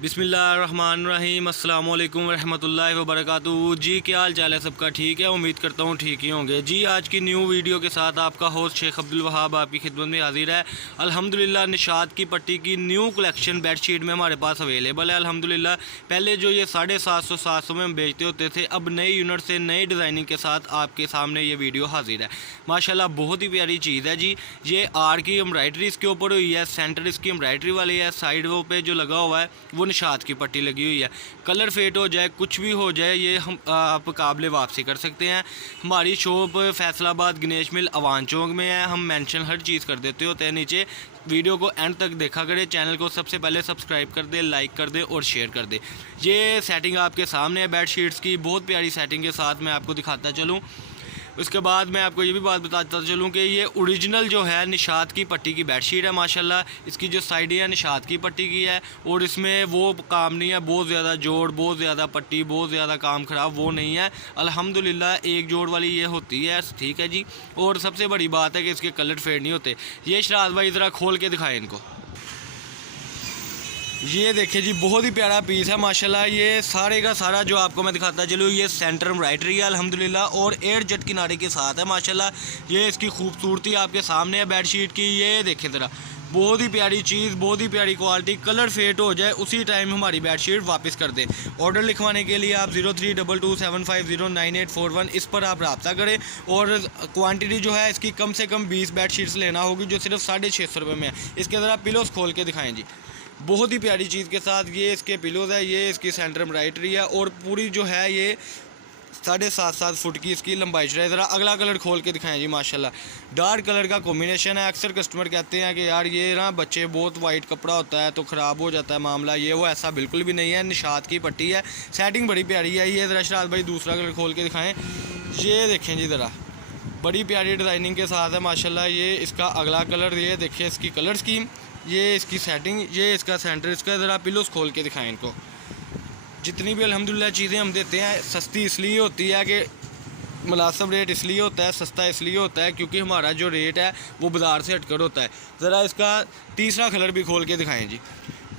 बिस्मिल्लाहिर्रहमानिर्रहीम अस्सलाम वालेकुम रहमतुल्लाहि व बरकातुहू। जी क्या हाल चाल है सबका? ठीक है, उम्मीद करता हूँ ठीक ही होंगे। जी आज की न्यू वीडियो के साथ आपका होस्ट शेख अब्दुल वहाब आपकी खिदमत में हाजिर है। अल्हम्दुलिल्लाह निशात की पट्टी की न्यू कलेक्शन बेडशीट में हमारे पास अवेलेबल है अल्हम्दुलिल्लाह। पहले जो ये 750 में हम बेचते होते थे, अब नए यूनिट से नई डिज़ाइनिंग के साथ आपके सामने ये वीडियो हाजिर है। माशाल्लाह बहुत ही प्यारी चीज़ है जी। ये आर की एम्ब्राइडरी इसके ऊपर हुई है, सेंटर इसकी एम्ब्राइडरी वाली है, साइड वो पे जो लगा हुआ है वो निशात की पट्टी लगी हुई है। कलर फेट हो जाए, कुछ भी हो जाए, ये हम आप काबिल वापसी कर सकते हैं। हमारी शॉप फैसलाबाद गणेश मिल अवान चौक में है। हम मेंशन हर चीज़ कर देते होते हैं नीचे। वीडियो को एंड तक देखा करें, चैनल को सबसे पहले सब्सक्राइब कर दे, लाइक कर दे और शेयर कर दे। ये सेटिंग आपके सामने है बेडशीट्स की, बहुत प्यारी सेटिंग के साथ मैं आपको दिखाता चलूँ। उसके बाद मैं आपको ये भी बात बताता चलूँ कि ये ओरिजिनल जो है निशात की पट्टी की बेडशीट है माशाल्लाह। इसकी जो साइड है निशात की पट्टी की है और इसमें वो काम नहीं है, बहुत ज़्यादा जोड़, बहुत ज़्यादा पट्टी, बहुत ज़्यादा काम ख़राब, वो नहीं है अल्हम्दुलिल्लाह। एक जोड़ वाली ये होती है, ठीक है जी। और सबसे बड़ी बात है कि इसके कलर फेड नहीं होते। ये शराज भाई ज़रा खोल के दिखाएँ इनको। ये देखिए जी, बहुत ही प्यारा पीस है माशाल्लाह। ये सारे का सारा जो आपको मैं दिखाता चलूँ, ये सेंटर एम्ब्राइडरी है अल्हम्दुलिल्लाह और एयर जट किनारे के साथ है माशाल्लाह। ये इसकी खूबसूरती आपके सामने है बेडशीट की। ये देखें ज़रा, बहुत ही प्यारी चीज़, बहुत ही प्यारी क्वालिटी। कलर फेट हो जाए उसी टाइम हमारी बेडशीट वापस कर दें। ऑर्डर लिखवाने के लिए आप 032275098141 इस पर आप रब्ता करें। और क्वांटिटी जो है इसकी कम से कम 20 बेडशीट्स लेना होगी, जो सिर्फ 650 रुपये में है। इसके ज़रा पिलोस खोल के दिखाएँ जी। बहुत ही प्यारी चीज़ के साथ ये इसके पिलोज़ है, ये इसकी सेंटर एम्ब्राइडरी है और पूरी जो है ये 7.5 फुट की इसकी लंबाई चौड़ाई। ज़रा अगला कलर खोल के दिखाएं जी माशाल्लाह। डार्क कलर का कॉम्बिनेशन है। अक्सर कस्टमर कहते हैं कि यार ये ना बच्चे बहुत वाइट कपड़ा होता है तो ख़राब हो जाता है मामला, ये वो ऐसा बिल्कुल भी नहीं है। निशात की पट्टी है, सेटिंग बड़ी प्यारी है। ये ज़रा शराज भाई दूसरा कलर खोल के दिखाएँ। ये देखें जी, ज़रा बड़ी प्यारी डिज़ाइनिंग के साथ है माशाल्लाह। ये इसका अगला कलर, ये देखिए इसकी कलर स्कीम, ये इसकी सेटिंग, ये इसका सेंटर। इसका ज़रा पिलोस खोल के दिखाएं इनको। जितनी भी अल्हम्दुलिल्लाह चीज़ें हम देते हैं सस्ती इसलिए होती है कि मुनासिब रेट इसलिए होता है, सस्ता इसलिए होता है क्योंकि हमारा जो रेट है वो बाज़ार से हटकर होता है। ज़रा इसका तीसरा कलर भी खोल के दिखाएँ जी।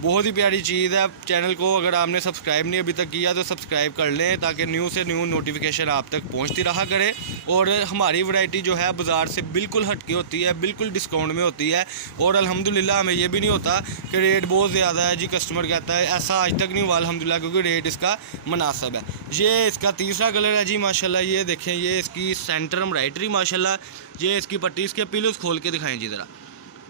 बहुत ही प्यारी चीज़ है। चैनल को अगर आपने सब्सक्राइब नहीं अभी तक किया तो सब्सक्राइब कर लें ताकि न्यू से न्यू नोटिफिकेशन आप तक पहुंचती रहा करे। और हमारी वैरायटी जो है बाज़ार से बिल्कुल हटके होती है, बिल्कुल डिस्काउंट में होती है। और अल्हम्दुलिल्लाह हमें ये भी नहीं होता कि रेट बहुत ज़्यादा है जी, कस्टमर कहता है, ऐसा आज तक नहीं हुआ अल्हम्दुलिल्लाह, क्योंकि रेट इसका मुनासिब है। ये इसका तीसरा कलर है जी माशाल्लाह। ये देखें, ये इसकी सेंटर एम्ब्राइडरी माशाल्लाह। ये इसकी पट्टी, इसके पिलोस खोल के दिखाएँ जी ज़रा।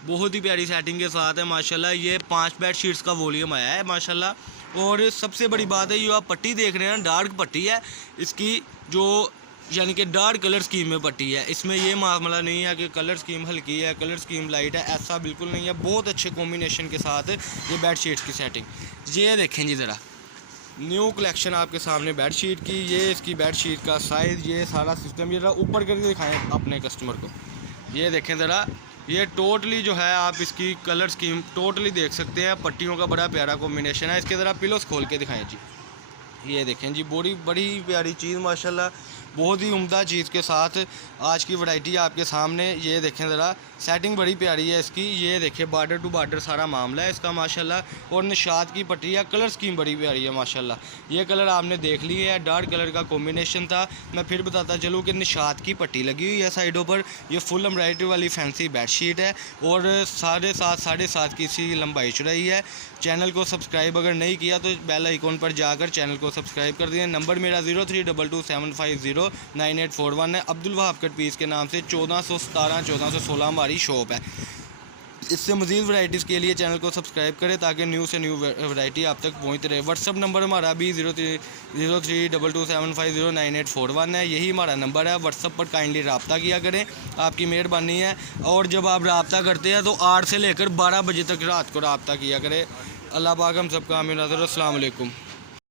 बहुत ही प्यारी सेटिंग के साथ है माशाल्लाह। ये 5 बेडशीट्स का वॉल्यूम आया है माशाल्लाह। और सबसे बड़ी बात है, जो आप पट्टी देख रहे हैं डार्क पट्टी है इसकी, जो यानी कि डार्क कलर स्कीम में पट्टी है। इसमें ये मामला नहीं है कि कलर स्कीम हल्की है, कलर स्कीम लाइट है, ऐसा बिल्कुल नहीं है। बहुत अच्छे कॉम्बिनेशन के साथ ये बेडशीट्स की सेटिंग। ये देखें जी ज़रा, न्यू कलेक्शन आपके सामने बेडशीट की। ये इसकी बेडशीट का साइज़, ये सारा सिस्टम, ये ज़रा ऊपर करके दिखाएँ अपने कस्टमर को। ये देखें ज़रा, ये टोटली जो है आप इसकी कलर स्कीम टोटली देख सकते हैं। पट्टियों का बड़ा प्यारा कॉम्बिनेशन है। इसके ज़रा पिलोस खोल के दिखाएं जी। ये देखें जी, बड़ी प्यारी चीज़ माशाल्लाह, बहुत ही उम्दा चीज़ के साथ आज की वैरायटी आपके सामने। ये देखें ज़रा, सेटिंग बड़ी प्यारी है इसकी। ये देखें बॉर्डर टू बॉर्डर सारा मामला है इसका माशाल्लाह। और निशात की पट्टी है, कलर स्कीम बड़ी प्यारी है माशाल्लाह। ये कलर आपने देख लिए है, डार्क कलर का कॉम्बिनेशन था। मैं फिर बताता चलूँ कि निशात की पट्टी लगी हुई है साइडों पर। ये फुल एम्ब्राइडरी वाली फैंसी बेडशीट है और 7.5 की इसकी लंबाई चौड़ाई है। चैनल को सब्सक्राइब अगर नहीं किया तो बेल आइकॉन पर जाकर चैनल को सब्सक्राइब कर दिए। नंबर मेरा 032275098141 है। अब्दुल वहाब कट पीस के नाम से 1417 1416 हमारी शॉप है। इससे मज़ीद वैराइटीज़ के लिए चैनल को सब्सक्राइब करें ताकि न्यू से न्यू वैरायटी आप तक पहुँचती रहे। व्हाट्सअप नंबर हमारा भी 032275098141 है। यही हमारा नंबर है। व्हाट्सअप पर काइंडली रब्ता किया करें, आपकी मेहरबानी है। और जब आप रब्ता करते हैं तो 8 से लेकर 12 बजे तक रात को रब्ता किया करें। अल्लाह पाक हम सबका आमीन। अस्सलाम वालेकुम।